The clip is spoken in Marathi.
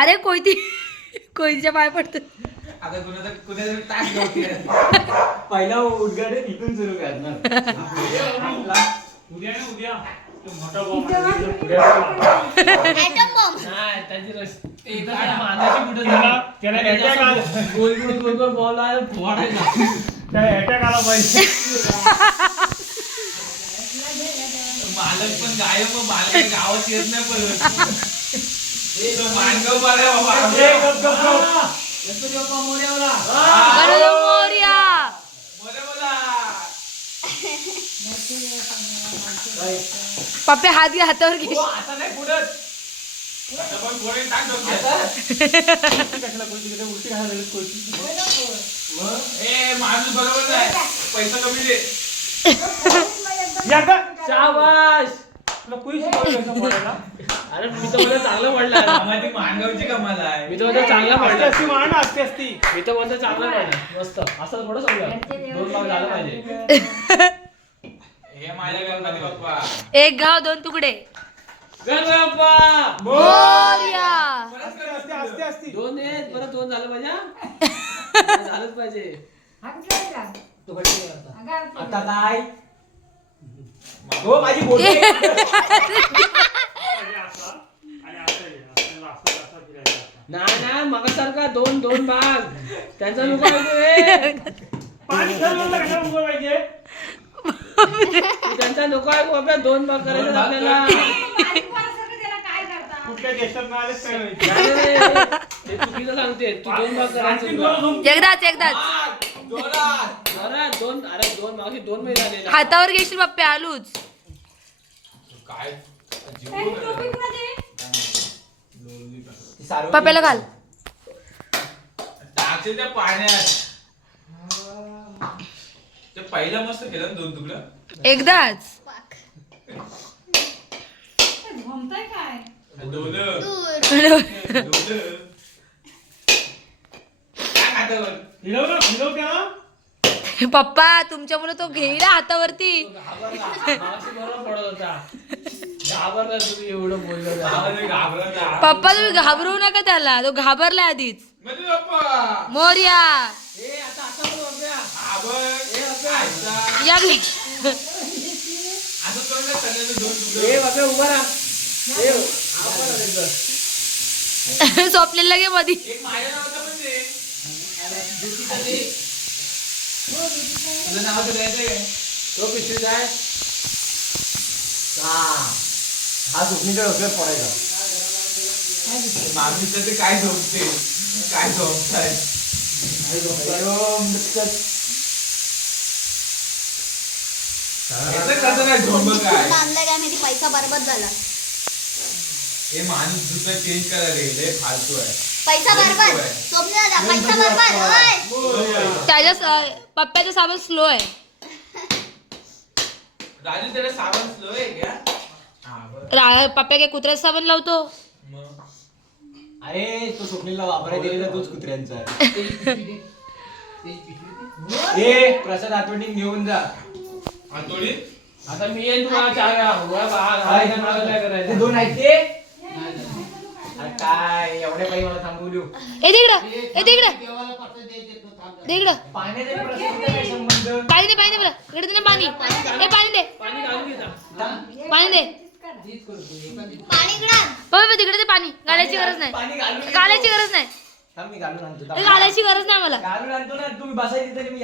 अरे कोयतीच्या पाय पडतो. आता कुणाचं टाक गवती पहिला उद्घाटन इथून सुरू करणार. उद्या ना उद्या तो मोठा बॉम्ब ॲटम बॉम्ब. नाही त्याची मानाची कुठं झाला त्याला अटॅक आला. गोल बॉल आहे फोडायचा. त्याला अटॅक आला पाहिजे. मालक पण गायब मालक गावात येत नाही परत. तो मानगाव बारा बाबा. गप गप गप. गणपती बाप्पा मोरयाला. गणपती मोरया. मोरे बोला. पप्पे हात घे, हातावर घे. हो, आता नाही पुढत. आता पण गोळे टाक डोक्यात. कशाला कोणती किती उलटी घालायला लागली कोणती. ए माणूस बरोबर नाही. पैसा कमी दे. या का? शाबाश. तुला कुणी शिकवलं कसं बोलायला? अरे मी तर बोलतो चांगलं पडला. आम्हाला ती मानगावची कमाल आहे. मी तर बोलतो चांगला असती पडला. असती मान असती असती. मी तर बोलतो चांगला पडला. मस्त असं थोडं समजा 2 भाग झाला पाहिजे. हे माझ्या गणपती बाप्पा. एक घाव 2 तुकडे. गणपती बाप्पा मोरया. असती असती असती असती. 2 आहेत परत 2 झालं पाहिजे. झालंच पाहिजे. आता काय हो माझी बोट आणि असं आणि असं हे. आपल्याला असं असं फिरायचं. नाही मगासारखा 2 भाग त्यांचा नको आहे. पाणी ठरवलं कशाला उभं पाहिजे. त्यांचा नको आहे बाबा 2 भाग करायचे आपल्याला. कुठल्या देशात नाही आलेच काय माहिती. ते चुकीचं सांगते तू 2 भाग करायचे. एकदाच जोरात. अरे 2 मागे 2 महिने आलेला. हातावर घेशील पप्पे, आलूच. काय पप्प्याला घाल. टाकशील त्या पाण्यात. ते पहिला मस्त केलं ना 2 तुकडं. एकदाच. दोन. दूर. काय हातावर? फिरव त्या. पप्पा तुमच्यामुळे तो घेईल हातावरती. मागाशी बरोबर पडत होता. घाबरला तुम्ही एवढं बोललो. घाबरत नाही. पप्पा तुम्ही घाबरवू नका त्याला, तो घाबरला आधीच. गणपती बाप्पा. मोरया. ए आता असं बोल बाप्या. घाबर. ऐसा. या घे. असं करून नाही सगळ्यांना 2 ए तुकडं. बाप्या उभा राहा. ए उभा राहा एकदा. स्वप्नेला घे मधी. एक माझ्या नावाचं पण दे. तुझं नावाचं द्यायचं काय? तो पिशवीत आहे. हा सुकणीकडे उपयोग पडायचा. मामीचं ते काय झोपते काय झोपताय. कसं काय झोप काय. आणलं काय माहिती, पैसा बरबाद झाला. हे माणूस दुसरा चेंज करायला गेले फालतू आहे. पैसा बरबाद. स्वप्न दादा पैसा बरबाद. ओय. त्याच्या पप्प्याचा साबण स्लो आहे. राजू त्याला साबण स्लो आहे का? हा बरं. पप्प्या काय कुत्र्याचं साबण लावतो. मग अरे तो स्वप्नीला वापरायला दिलेला तोच कुत्र्यांचा आहे. ए प्रसाद आठवणी घेऊन जा. हातोडी. आता मी येईन तुम्हाला 4 वेळा. काय काय करायचं. ते 2 आहेत ते. अरे काय एवढे काही मला थांबवू देऊ. ए तिकडं, ए तिकडं, तिकडं. पाण्याचा प्रश्न काय संबंध. पाणी दे बरं. इकडे दे ना पाणी. ए पाणी दे, पाणी घालून घेता. पाणी दे. पाणी गिळा. पप्पा तिकडे दे पाणी. घालायची गरज नाही. पाणी घालून घालायची गरज नाही. थांब मी घालून आणतो. घालायची गरज नाही मला. घालून आणतो ना तुम्ही बसायची तरी मी